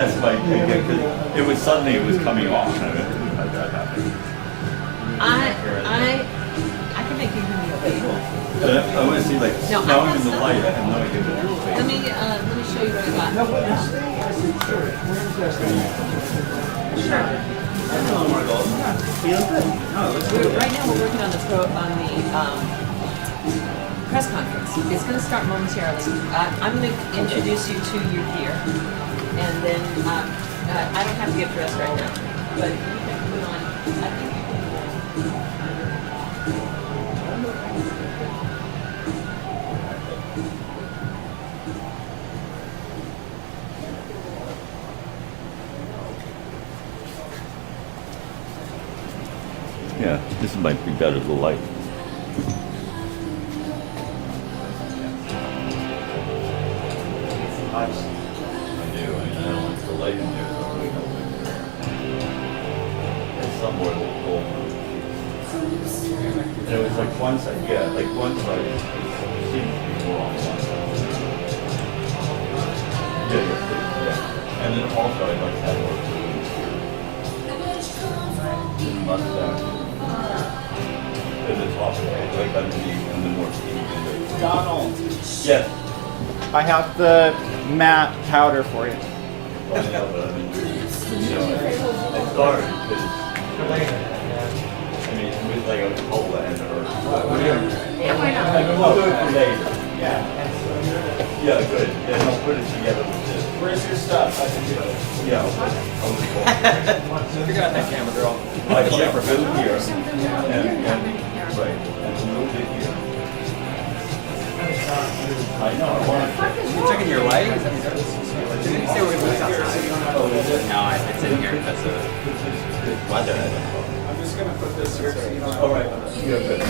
That's why because it was suddenly it was coming off. I don't know how that happened. I can make you hear me okay. But I want to see like No, now I I'm have in the some- light. I have no idea what you're saying. Let me show you what I got. Sure. Right now we're working on the press conference. It's going to start momentarily. I'm going to introduce you to your gear, and then I don't have to get dressed right now, but you can put on. I think you can. Yeah, this might be better, the light. I do. I don't want the light in there, so we know. It's somewhere cool. And it was like one side, like one side seemed to be more on one side. Yeah. And then also I'd like to have more mustache. At the top of it, like underneath, and then more skinny. Donald, Yes. I have the matte powder for you. I started because, I mean, with like a cola and a herb. Yeah, why not? We'll do it for later. Yeah. Yeah, good. Yeah, don't put it together with this. Where's your stuff? I can do it. Yeah, I'll put it. Figure out that camera, girl. Like, yeah, for here, and, right, and a little bit here. I know, I want to. You checking your light? Didn't you say we're going to outside? Oh, is it? No, it's in here. That's a weather. I'm just gonna put this here so you don't. All right, yeah, good.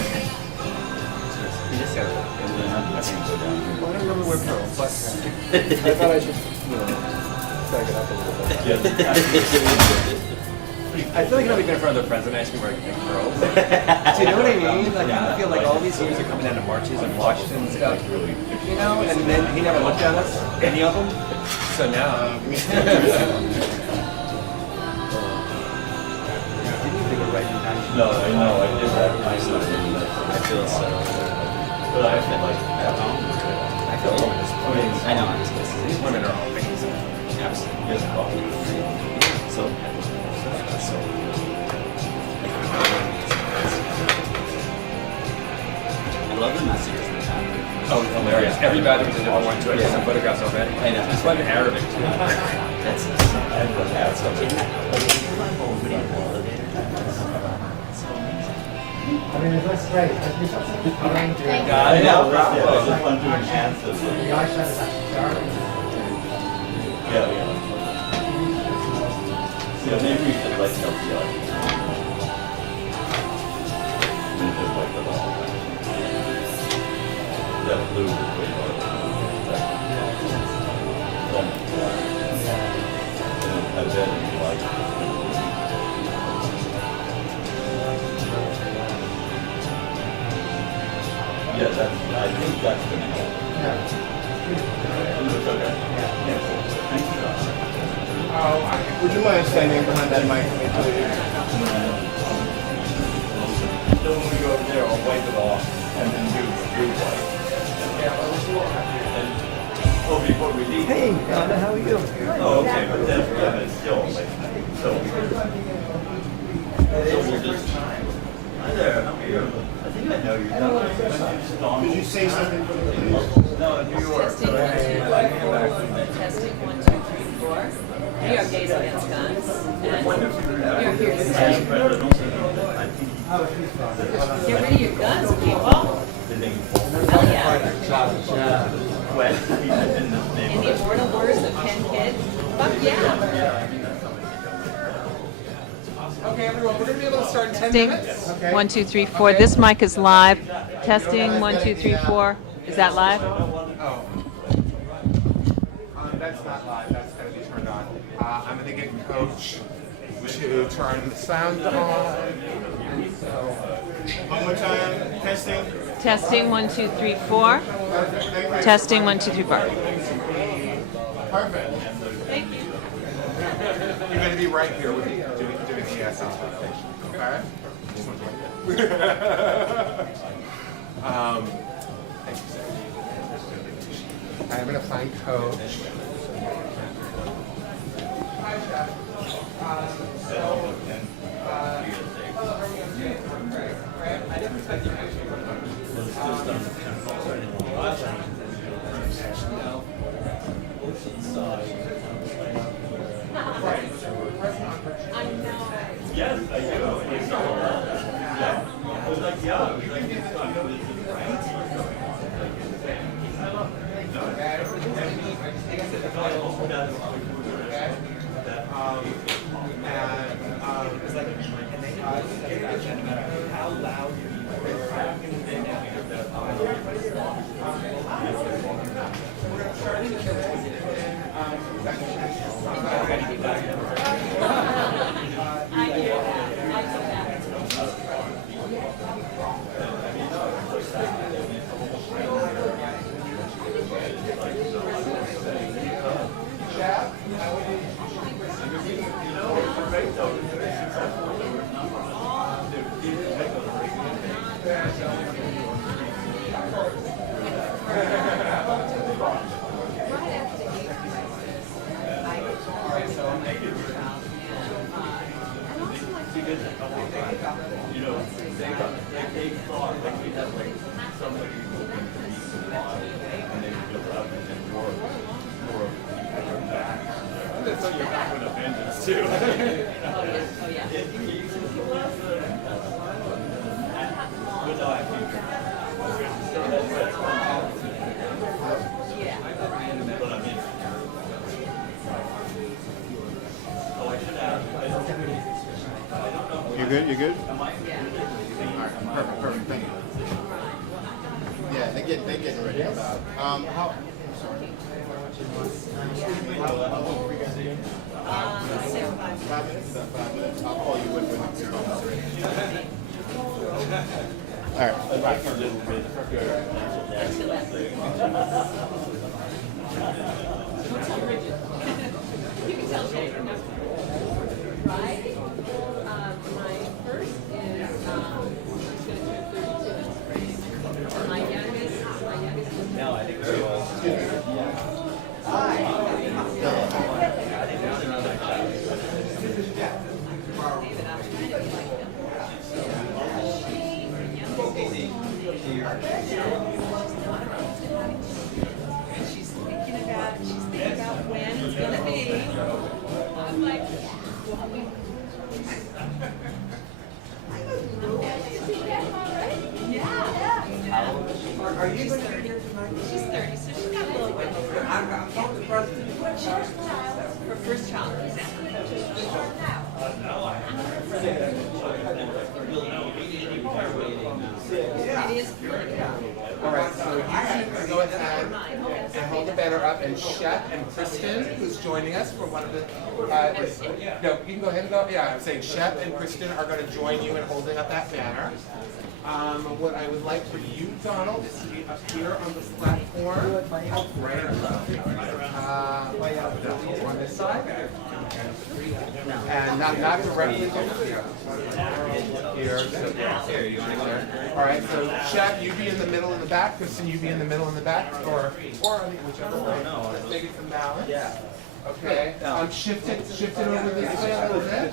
You just got And then I can go down here. I don't remember where pearl, but I thought I should, back it up a little bit. Yeah. I feel like I've been in front of the president asking where I can pearls. Do you know what I mean? Like, I feel like all these years are coming down to marches and Washington and stuff, you know, and then he never looked at us, any of them. So now, didn't you think of writing that? No, I know, I did that. I feel so. But I feel like, I feel women is I know, I'm just these women are all amazing. Absolutely. yes, coffee. So, so. I love the messages in the bathroom. Oh, it's hilarious. Every bathroom is a different one, too. I have some photographs already. I know. This one in Arabic, too. That's I mean, it looks great. Like, you've got something behind you. I know, that's it. I just want to enhance this. The eyeshadow is actually dark. Yeah, yeah. Yeah, maybe we should like help you out. And just like the wall. That blue is way more. I bet you like it. Yeah, that's, I think that's gonna help. Yeah. It's okay. Yeah, cool. Thank you. Oh, would you mind standing behind that mic? So when we go over there, I'll wipe it off and then do white. And, oh, before we leave. Hey, Donna, how are you? Oh, okay, but then, yeah, it's still like, so we'll just. Hi there, how are you? I think I know you. Did you say something from the No, in New York. Testing 1, 2, 3, 4. Testing 1, 2, 3, 4. We are gays against guns, and we're here to say, get rid of your guns, people. Hell yeah. In the immortal words of Ken Kidd, fuck yeah. Okay, everyone, we're going to be able to start in 10 Testing. minutes. 1, 2, 3, 4. This mic is live. Testing 1, 2, 3, 4. Is that live? Oh. That's not live. That's going to be turned on. I'm going to get Coach to turn the sound on. So, One more time, testing. Testing 1, 2, 3, 4. Testing 1, 2, 3, 4. Perfect. Thank you. to be right here with you, doing the sound presentation. Okay? Thank you, sir. I'm going to find Coach. Hi, Chef. I didn't expect you to actually I know. Yes, I do. It's so yeah. I was like, yeah. I was like, How loud I hear that. I hear that. you know, they thought like we had like somebody who could be smart and they would go out and more that's how you're back with a vengeance too. Oh yeah. But no, I think Yeah. but I mean, oh, I should ask. You good? You good? Yeah. Perfect. Thank you. Yeah, they get ready about. How? How long are we gonna do? 5 minutes. 5 minutes. I'll call you when it's ready. All right. Don't tell Bridget. You can tell Jay. Right? My first is she's going to turn 32. My youngest is No, I think we're all. David. I'm trying to be like him. And she's thinking about when it's going to be. I'm like, Are you going to be here tonight? she's 30, so she's got a little bit. I'm talking to the president. Her first child, exactly. It is really good. All right, so you can go ahead and hold the banner up, and Shep and Kristen, who's joining us for one of the, no, you can go ahead and go, yeah, I'm saying Shep and Kristen are going to join you in holding up that banner. What I would like for you, Donald, is to be up here on this platform, right on this side, and not directly here. Here, you want to go there? All right, so Shep, you be in the middle in the back. Kristen, you be in the middle in the back, or whichever way. Let's make it some balance. Yeah. Okay. Shift it over this way a little bit, and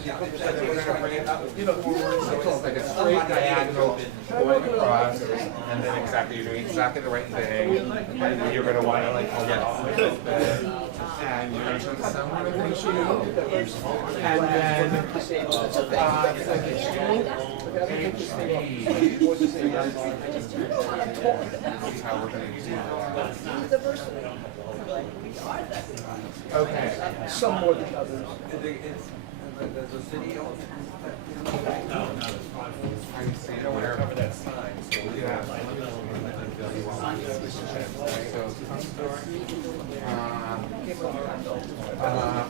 then we're gonna bring it up forward so it's like a straight diagonal going across, and then exactly you're doing exactly the right thing, and then you're gonna want to like hold it off a little bit, and you're gonna turn the sound on the issue, and then that's how we're gonna do that. Okay. Some more than others. Does the city own? I understand where. Cover that sign. So yeah.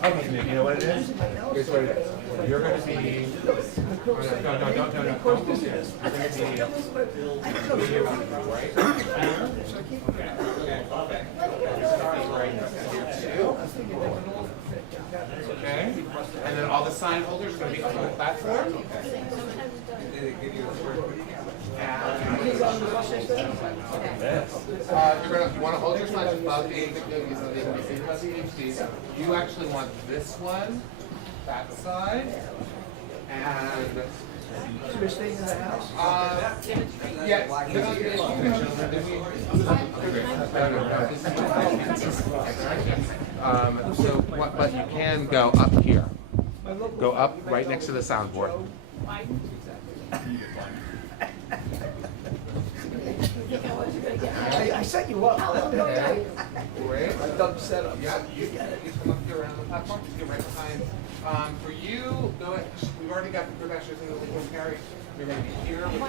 Okay, you know what it is? Here's what it is. You're going to be. No. You're going to be. Right here too. Okay? And then all the sign holders are going to be up on the platform. You want to hold your signs above the HDs. You actually want this one, that side, and You're staying in the house? yes. But you can go up here. Go up right next to the soundboard. I set you up. Great. I done set up. Yeah, you come up here around the platform, just get right behind. For you, go ahead. We've already got the professionals in the legal carry. You're going to be here with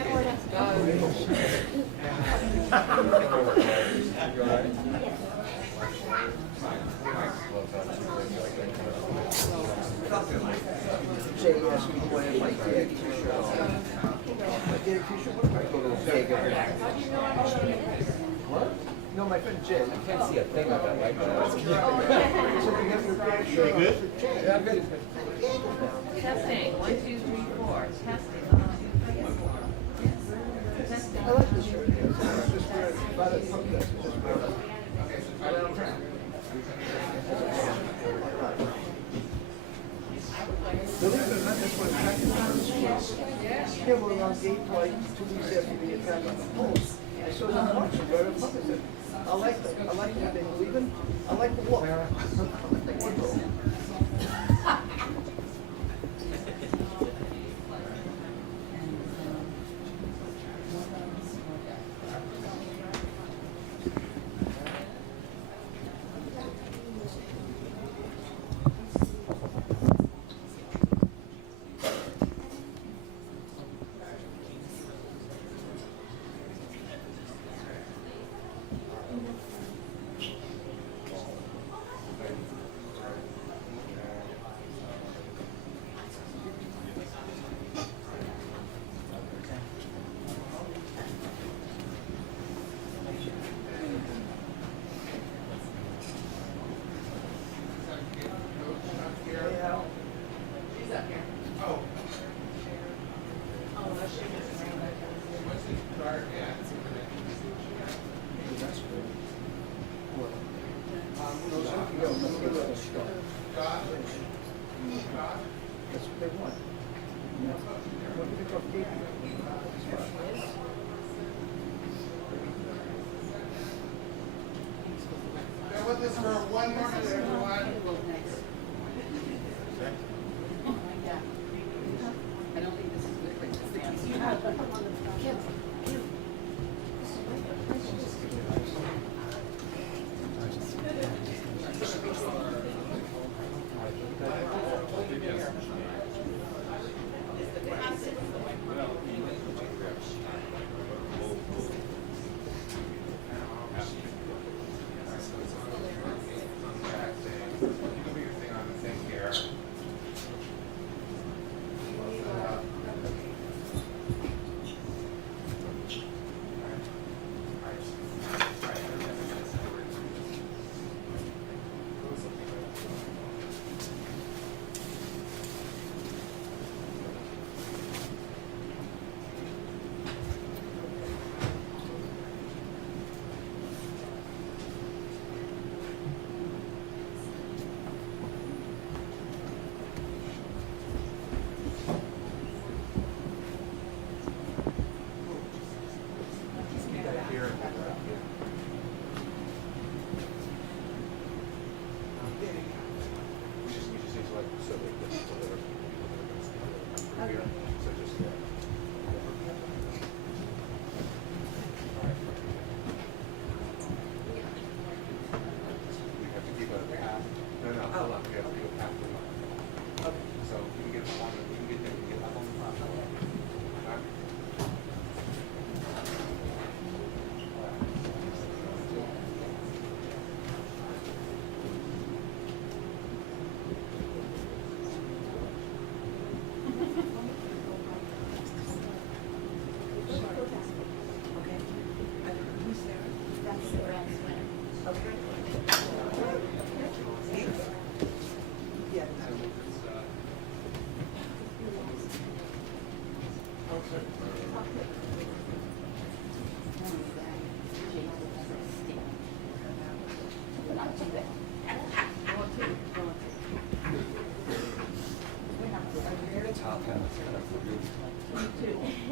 Jay asked me when I did a t-shirt. I did a t-shirt, what if I go to Vegas? What? No, my friend Jay. I can't see a thing of it right now. So you have your bad shirt. good? Yeah, I'm good. Testing, 1, 2, 3, 4. Testing, 1, 2, 3, 4. Testing. I like this shirt. It's just wear it, buy it from this. Just wear it. Believe it or not, that's what happened on the streets. Yeah, well, around 8, like 2 weeks after the attack on the post, I saw them marching right up front. I said, I like them. I like what they believe in. I like the look. I like the wardrobe. That's what they want. What do they call Bear with us for one more minute, everyone. I don't think this is good. Top hat.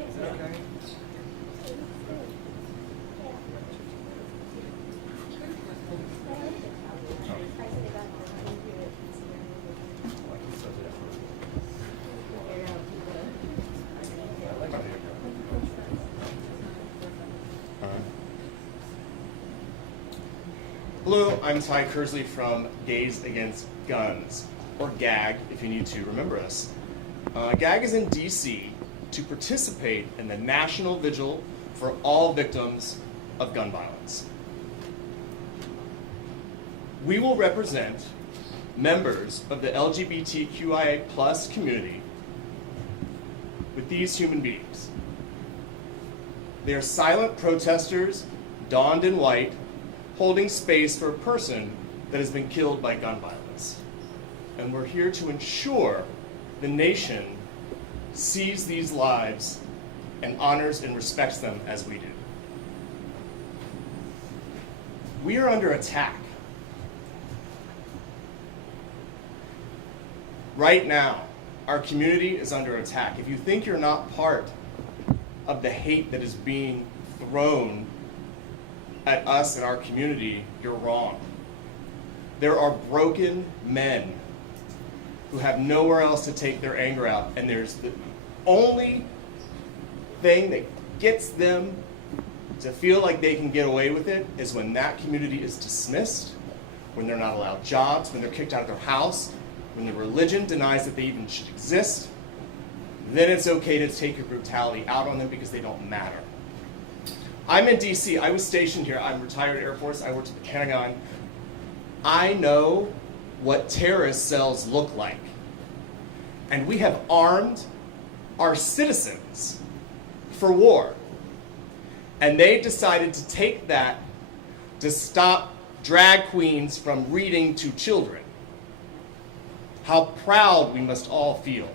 Is that okay? Hello, I'm Ty Kersley from Gays Against Guns, or GAG if you need to remember us. GAG is in DC to participate in the National Vigil for all victims of gun violence. We will represent members of the LGBTQIA plus community with these human beings. They are silent protesters, donned in white, holding space for a person that has been killed by gun violence. And we're here to ensure the nation sees these lives and honors and respects them as we do. We are under attack. Right now, our community is under attack. If you think you're not part of the hate that is being thrown at us and our community, you're wrong. There are broken men who have nowhere else to take their anger out, and there's the only thing that gets them to feel like they can get away with it is when that community is dismissed, when they're not allowed jobs, when they're kicked out of their house, when the religion denies that they even should exist. Then it's okay to take your brutality out on them because they don't matter. I'm in DC. I was stationed here. I'm retired Air Force. I worked at the Pentagon. I know what terrorist cells look like. And we have armed our citizens for war. And they decided to take that to stop drag queens from reading to children. How proud we must all feel.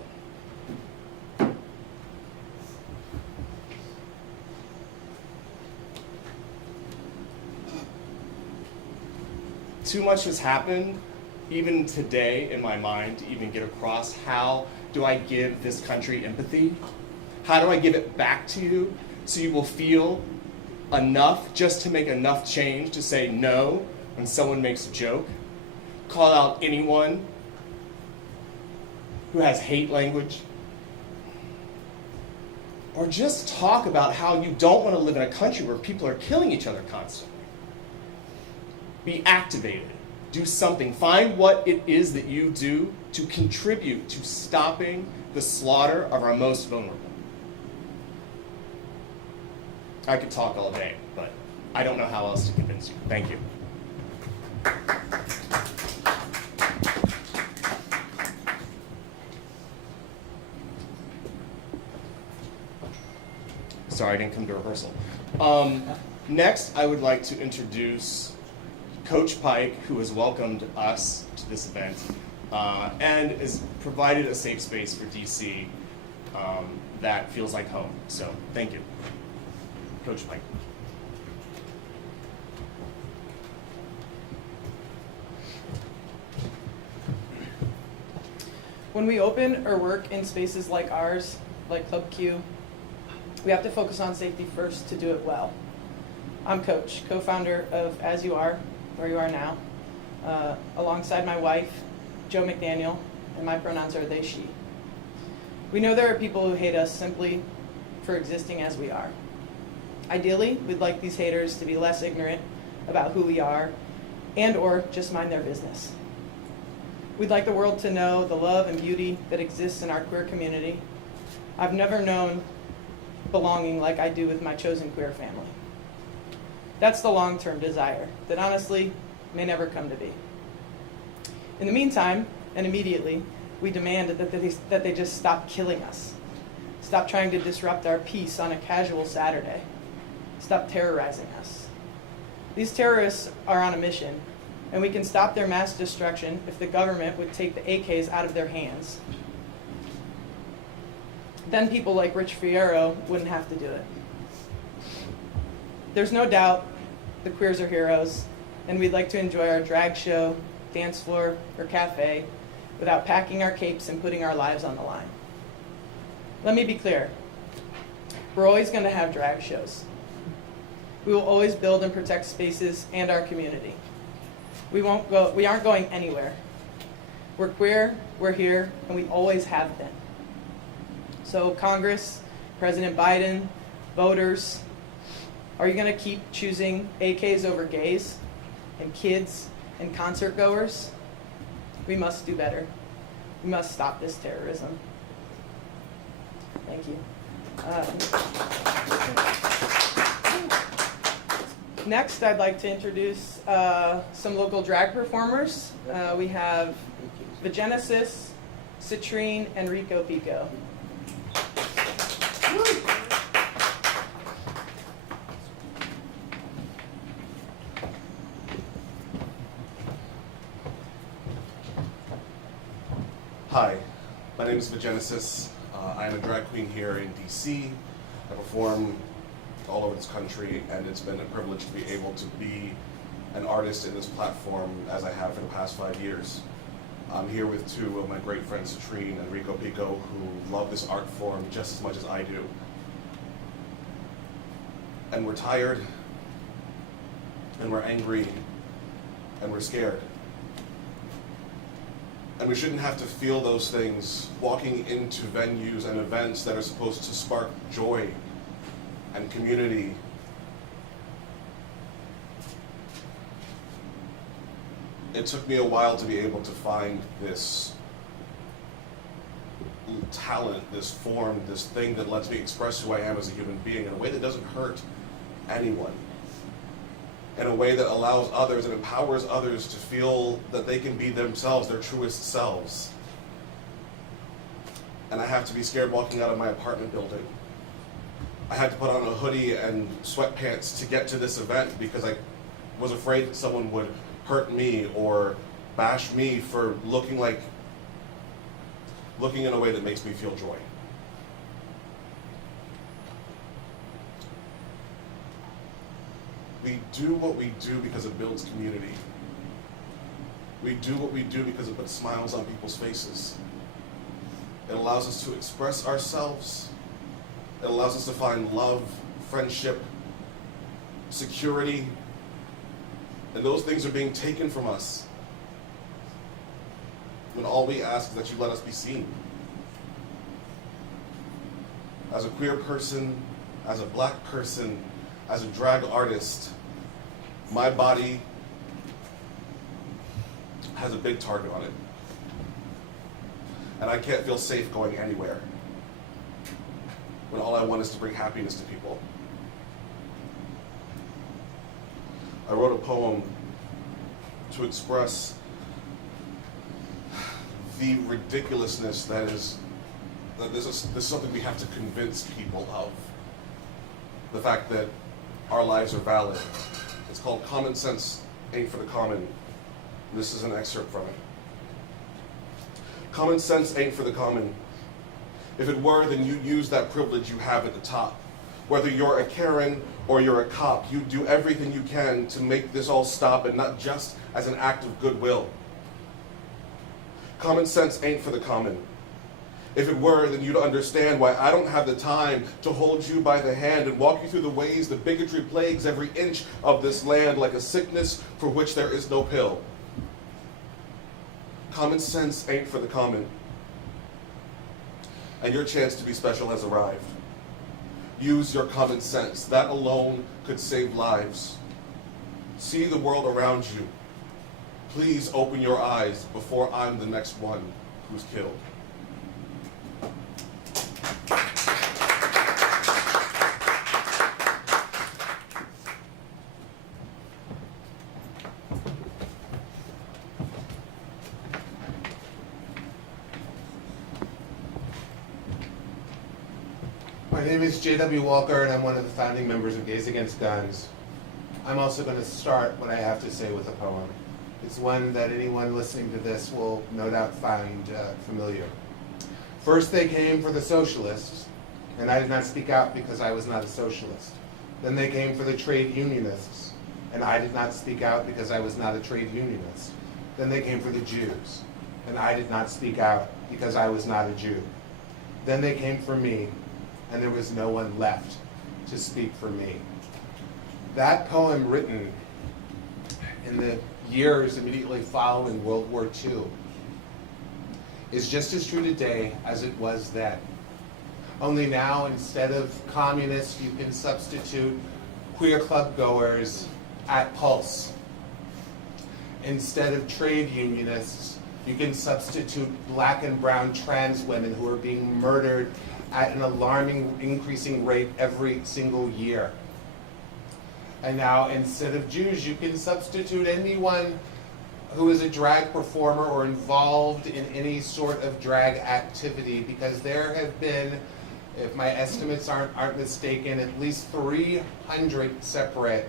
Too much has happened, even today in my mind, to even get across how do I give this country empathy? How do I give it back to you so you will feel enough just to make enough change to say no when someone makes a joke? Call out anyone who has hate language? Or just talk about how you don't want to live in a country where people are killing each other constantly. Be activated. Do something. Find what it is that you do to contribute to stopping the slaughter of our most vulnerable. I could talk all day, but I don't know how else to convince you. Thank you. Sorry, I didn't come to rehearsal. Next, I would like to introduce Coach Pike, who has welcomed us to this event and has provided a safe space for DC that feels like home. So, thank you. Coach Pike. When we open or work in spaces like ours, like Club Q, we have to focus on safety first to do it well. I'm Coach, co-founder of As You Are, where you are now, alongside my wife, Jo McDaniel, and my pronouns are they, she. We know there are people who hate us simply for existing as we are. Ideally, we'd like these haters to be less ignorant about who we are and or just mind their business. We'd like the world to know the love and beauty that exists in our queer community. I've never known belonging like I do with my chosen queer family. That's the long-term desire that honestly may never come to be. In the meantime, and immediately, we demand that they just stop killing us. Stop trying to disrupt our peace on a casual Saturday. Stop terrorizing us. These terrorists are on a mission, and we can stop their mass destruction if the government would take the AKs out of their hands. then people like Rich Fierro wouldn't have to do it. There's no doubt the queers are heroes, and we'd like to enjoy our drag show, dance floor, or cafe without packing our capes and putting our lives on the line. Let me be clear. We're always going to have drag shows. We will always build and protect spaces and our community. We aren't going anywhere. We're queer, we're here, and we always have been. So Congress, President Biden, voters, are you going to keep choosing AKs over gays and kids and concert goers? We must do better. We must stop this terrorism. Thank you. Next, I'd like to introduce some local drag performers. We have Vagenesis, Citrine, and Rico Pico. Hi, my name is Vagenesis. I'm a drag queen here in DC. I perform all over this country, and it's been a privilege to be able to be an artist in this platform as I have for the past 5 years. I'm here with two of my great friends, Citrine and Rico Pico, who love this art form just as much as I do. And we're tired, and we're angry, and we're scared. And we shouldn't have to feel those things walking into venues and events that are supposed to spark joy and community. It took me a while to be able to find this talent, this form, this thing that lets me express who I am as a human being in a way that doesn't hurt anyone, in a way that allows others and empowers others to feel that they can be themselves, their truest selves. And I have to be scared walking out of my apartment building. I had to put on a hoodie and sweatpants to get to this event because I was afraid that someone would hurt me or bash me for looking in a way that makes me feel joy. We do what we do because it builds community. We do what we do because it puts smiles on people's faces. It allows us to express ourselves. It allows us to find love, friendship, security, and those things are being taken from us when all we ask is that you let us be seen. As a queer person, as a black person, as a drag artist, my body has a big target on it. And I can't feel safe going anywhere when all I want is to bring happiness to people. I wrote a poem to express the ridiculousness that this is something we have to convince people of. The fact that our lives are valid. It's called Common Sense Ain't for the Common. This is an excerpt from it. Common sense ain't for the common. If it were, then you'd use that privilege you have at the top. Whether you're a Karen or you're a cop, you do everything you can to make this all stop, and not just as an act of goodwill. Common sense ain't for the common. If it were, then you'd understand why I don't have the time to hold you by the hand and walk you through the ways that bigotry plagues every inch of this land like a sickness for which there is no pill. Common sense ain't for the common. And your chance to be special has arrived. Use your common sense. That alone could save lives. See the world around you. Please open your eyes before I'm the next one who's killed. My name is J.W. Walker, and I'm one of the founding members of Gays Against Guns. I'm also going to start what I have to say with a poem. It's one that anyone listening to this will no doubt find familiar. First they came for the socialists, and I did not speak out because I was not a socialist. Then they came for the trade unionists, and I did not speak out because I was not a trade unionist. Then they came for the Jews, and I did not speak out because I was not a Jew. Then they came for me, and there was no one left to speak for me. That poem, written in the years immediately following World War II, is just as true today as it was then. Only now, instead of communists, you can substitute queer club goers at Pulse. Instead of trade unionists, you can substitute black and brown trans women who are being murdered at an alarming, increasing rate every single year. And now, instead of Jews, you can substitute anyone who is a drag performer or involved in any sort of drag activity, because there have been, if my estimates aren't mistaken, at least 300 separate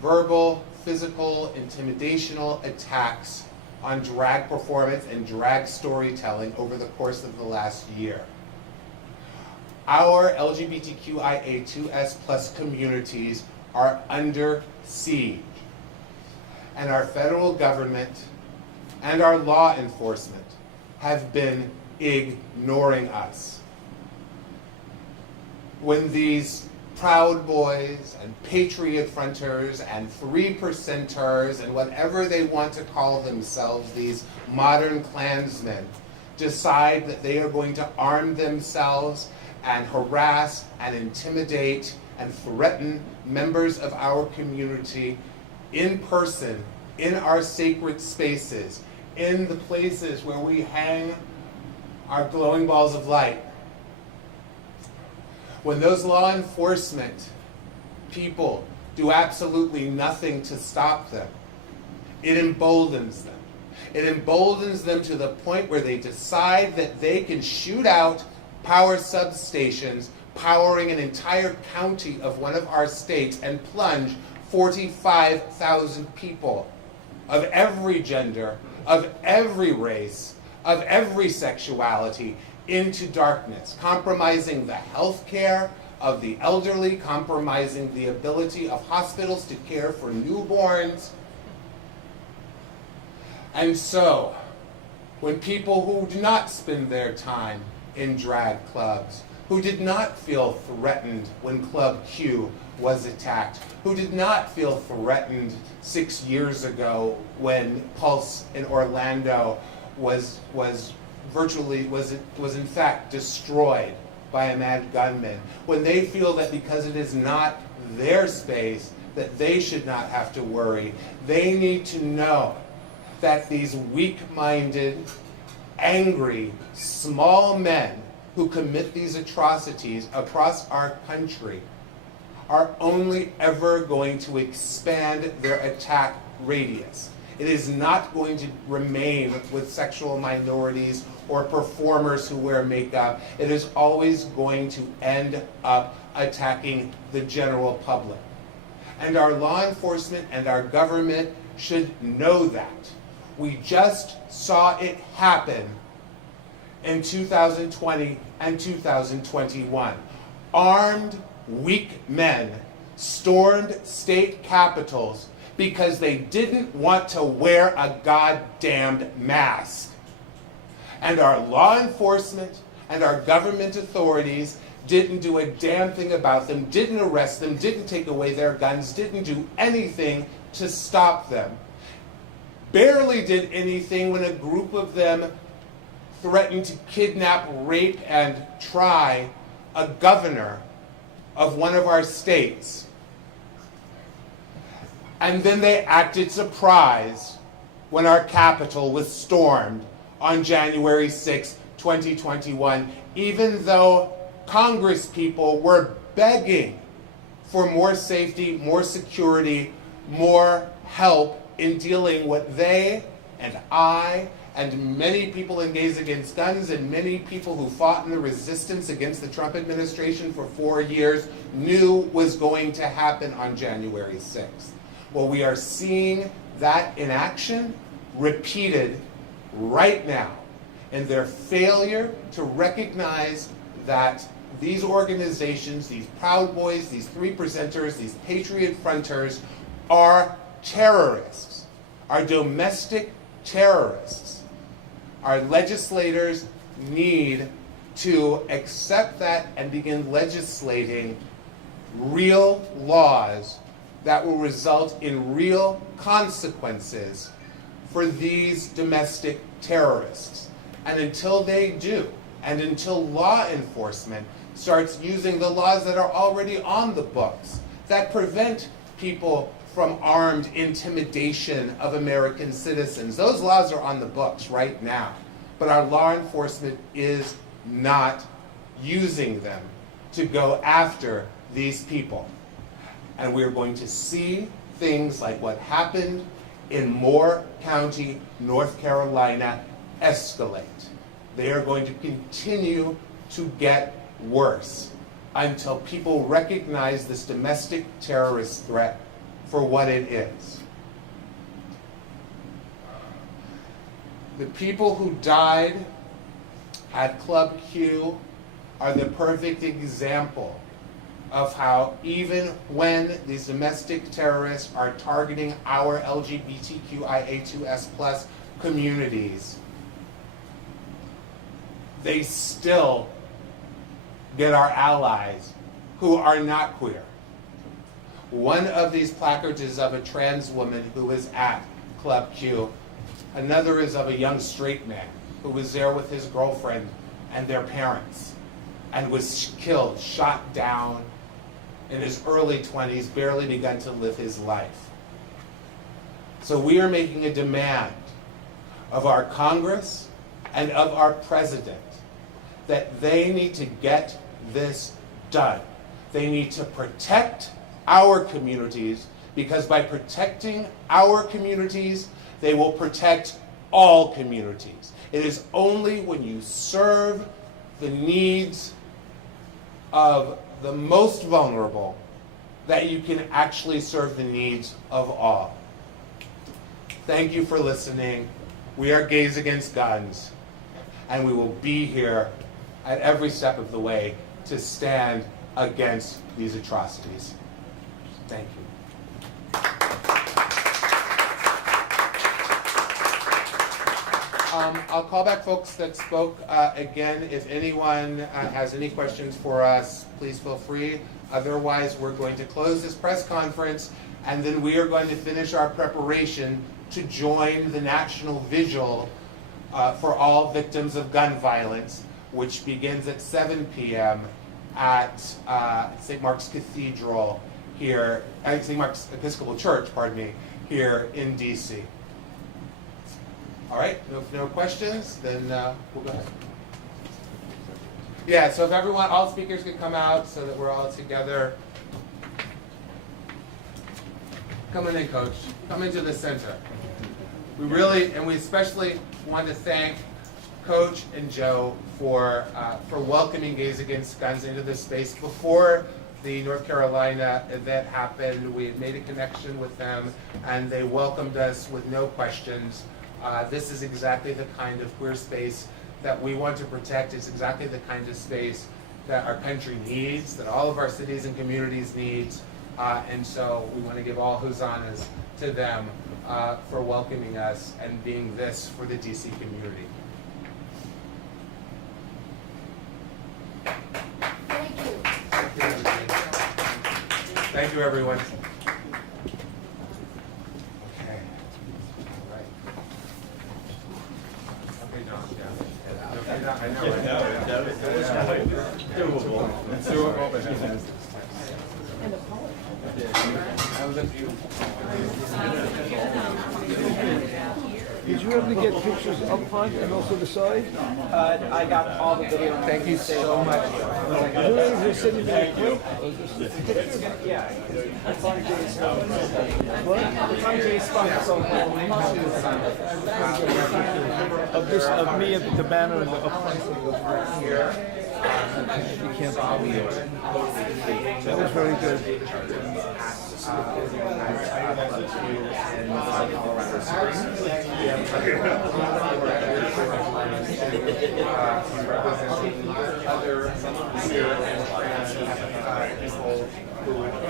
verbal, physical, intimidational attacks on drag performance and drag storytelling over the course of the last year. Our LGBTQIA2S+ communities are under siege, and our federal government and our law enforcement have been ignoring us. When these Proud Boys and Patriot Fronters and 3%ers and whatever they want to call themselves, these modern Klansmen, decide that they are going to arm themselves and harass and intimidate and threaten members of our community in person, in our sacred spaces, in the places where we hang our glowing balls of light. When those law enforcement people do absolutely nothing to stop them, it emboldens them. It emboldens them to the point where they decide that they can shoot out power substations powering an entire county of one of our states and plunge 45,000 people of every gender, of every race, of every sexuality into darkness, compromising the health care of the elderly, compromising the ability of hospitals to care for newborns. And so, when people who do not spend their time in drag clubs, who did not feel threatened when Club Q was attacked, who did not feel threatened 6 years ago when Pulse in Orlando was in fact destroyed by a mad gunman, when they feel that because it is not their space that they should not have to worry, they need to know that these weak-minded, angry, small men who commit these atrocities across our country are only ever going to expand their attack radius. It is not going to remain with sexual minorities or performers who wear makeup. It is always going to end up attacking the general public. And our law enforcement and our government should know that. We just saw it happen in 2020 and 2021. Armed, weak men stormed state capitals because they didn't want to wear a goddamned mask. And our law enforcement and our government authorities didn't do a damn thing about them, didn't arrest them, didn't take away their guns, didn't do anything to stop them. Barely did anything when a group of them threatened to kidnap, rape, and try a governor of one of our states. And then they acted surprised when our Capitol was stormed on January 6, 2021, even though Congress people were begging for more safety, more security, more help in dealing with they and I and many people engaged against guns and many people who fought in the resistance against the Trump administration for 4 years knew was going to happen on January 6th. Well, we are seeing that in action repeated right now. in their failure to recognize that these organizations, these Proud Boys, these three presenters, these Patriot Fronters are terrorists, are domestic terrorists. Our legislators need to accept that and begin legislating real laws that will result in real consequences for these domestic terrorists. And until they do, and until law enforcement starts using the laws that are already on the books that prevent people from armed intimidation of American citizens. Those laws are on the books right now, but our law enforcement is not using them to go after these people. And we're going to see things like what happened in Moore County, North Carolina, escalate. They are going to continue to get worse until people recognize this domestic terrorist threat for what it is. The people who died at Club Q are the perfect example of how even when these domestic terrorists are targeting our LGBTQIA2S+ communities, they still get our allies who are not queer. One of these placards is of a trans woman who was at Club Q. Another is of a young straight man who was there with his girlfriend and their parents and was killed, shot down in his early 20s, barely begun to live his life. So we are making a demand of our Congress and of our president that they need to get this done. They need to protect our communities, because by protecting our communities, they will protect all communities. It is only when you serve the needs of the most vulnerable that you can actually serve the needs of all. Thank you for listening. We are Gays Against Guns, and we will be here at every step of the way to stand against these atrocities. Thank you. I'll call back folks that spoke again. If anyone has any questions for us, please feel free. Otherwise, we're going to close this press conference, and then we are going to finish our preparation to join the National Vigil for all victims of gun violence, which begins at 7 p.m. at St. Mark's Cathedral here, St. Mark's Episcopal Church, pardon me, here in D.C. All right, no questions, then we'll go ahead. Yeah, so if everyone, all speakers could come out so that we're all together. Come on in, Coach. Come into the center. We really, and we especially want to thank Coach and Joe for welcoming Gays Against Guns into this space. Before the North Carolina event happened, we had made a connection with them, and they welcomed us with no questions. This is exactly the kind of queer space that we want to protect. It's exactly the kind of space that our country needs, that all of our cities and communities needs, and so we want to give all hosannas to them for welcoming us and being this for the DC community. Thank you. Thank you, everyone. Okay. All right. Okay, John. Yeah. Okay, John. I know. That was doable. It's doable, but And the poet. that was up to you. Did you ever get pictures up front and also the side? I got all the video. Thank you so much. Is there just sitting there quick? Or just pictures? Yeah. What? Of me at the banner and the up front. You can't believe it. That was very good. representing other queer and trans people who